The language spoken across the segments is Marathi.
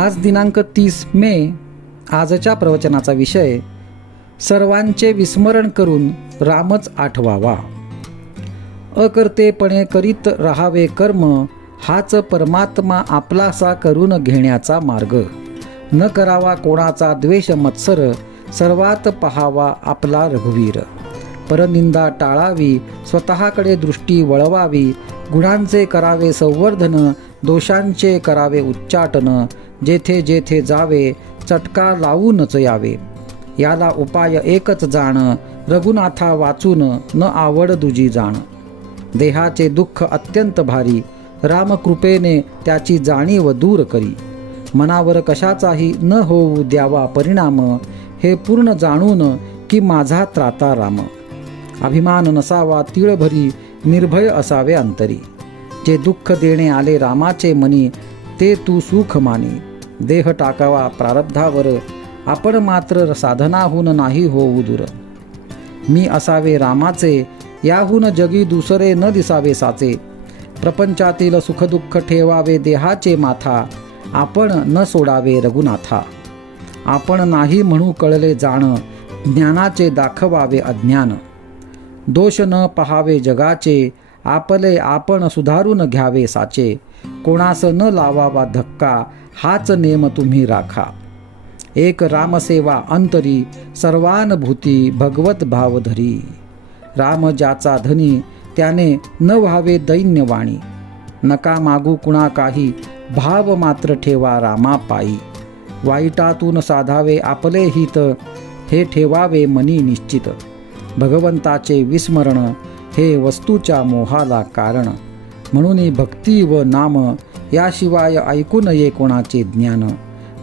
आज दिनांक 30 मे. आजच्या प्रवचनाचा विषय सर्वांचे विस्मरण करून रामच आठवावा. अकर्तेपणे करीत राहावे कर्म, हाच परमात्मा आपलासा करून घेण्याचा मार्ग. न करावा कोणाचा द्वेष मत्सर, सर्वात पहावा आपला रघुवीर. परनिंदा टाळावी, स्वतःकडे दृष्टी वळवावी. गुणांचे करावे संवर्धन, दोषांचे करावे उच्चाटन. जेथे जेथे जावे, चटका लावूनच यावे. याला उपाय एकच जाण, रघुनाथा वाचून न आवड दुजी जाण. देहाचे दुःख अत्यंत भारी, रामकृपेने त्याची जाणीव दूर करी. मनावर कशाचाही न होऊ द्यावा परिणाम, हे पूर्ण जाणून की माझा त्राता राम. अभिमान नसावा तिळभरी, निर्भय असावे अंतरी. जे दुःख देणे आले रामाचे मनी, ते तू सुख मानी. देह टाकावा प्रारब्धावर, आपण मात्र साधनाहून नाही होऊ दूर. मी असावे रामाचे, याहून जगी दुसरे न दिसावे साचे. प्रपंचातील सुखदुःख ठेवावे देहाचे माथा, आपण न सोडावे रघुनाथा. आपण नाही म्हणू कळले जाण, ज्ञानाचे दाखवावे अज्ञान. दोष न पहावे जगाचे, आपले आपण सुधारून घ्यावे साचे. कोणास न लावावा धक्का, हाच नेम तुम्ही राखा. एक रामसेवा अंतरी, सर्वानुभूती भगवत भावधरी. राम ज्याचा धनी, त्याने न व्हावे दैन्यवाणी. नका मागू कुणा काही, भाव मात्र ठेवा रामा पायी. वाईटातून साधावे आपले हित, हे ठेवावे मनी निश्चित. भगवंताचे विस्मरण, हे वस्तूच्या मोहाला कारण. म्हणून भक्ती व नाम, याशिवाय ऐकू नये कोणाचे ज्ञान.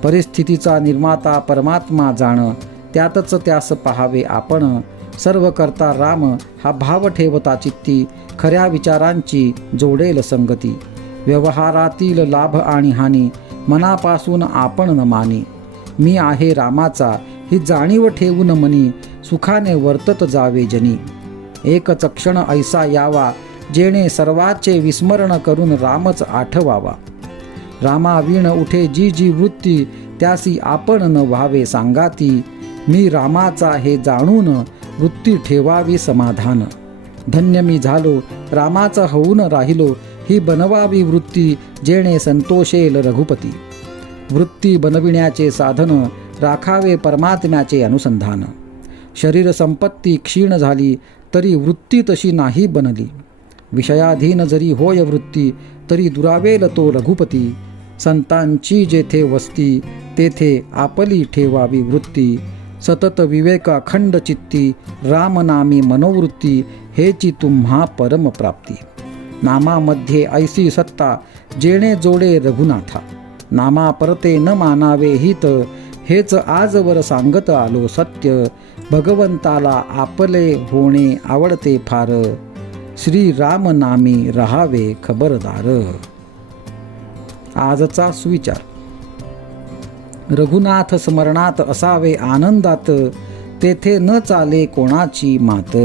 परिस्थितीचा निर्माता परमात्मा जाण, त्यातच त्यास पहावे आपण. सर्व करता राम, हा भाव ठेवता चित्ती. खऱ्या विचारांची जोडेल संगती. व्यवहारातील लाभ आणि हानी, मनापासून आपण न मानी. मी आहे रामाचा, ही जाणीव ठेवून मनी. सुखाने वर्तत जावे जनी. एकच क्षण ऐसा यावा, जेणे सर्वाचे विस्मरण करून रामच आठवावा. रामाविण उठे जी जी वृत्ती, त्यासी आपण न व्हावे सांगाती. मी रामाचा हे जाणून, वृत्ती ठेवावी समाधान. धन्य मी झालो, रामाचा होऊन राहिलो. ही बनवावी वृत्ती, जेणे संतोषेल रघुपती. वृत्ती बनविण्याचे साधन, राखावे परमात्म्याचे अनुसंधान. शरीर संपत्ती क्षीण झाली, तरी वृत्ती तशी नाही बनली. विषयाधीन जरी होय वृत्ती, तरी दुरावेल तो रघुपती. संतांची जेथे वस्ती, तेथे आपली ठेवावी वृत्ती. सतत विवेक अखंड चित्ती, रामनामी मनोवृत्ती. हेची तुम्हा परमप्राप्ती. नामामध्ये ऐसी सत्ता, जेणे जोडे रघुनाथा. नामा परते न मानावे हित, हेच आजवर सांगत आलो सत्य. भगवंताला आपले होणे आवडते फार, श्री राम नामी रहावे खबरदार. आजचा सुविचार. रघुनाथ स्मरणात असावे आनंदात, तेथे न चाले कोणाची मात.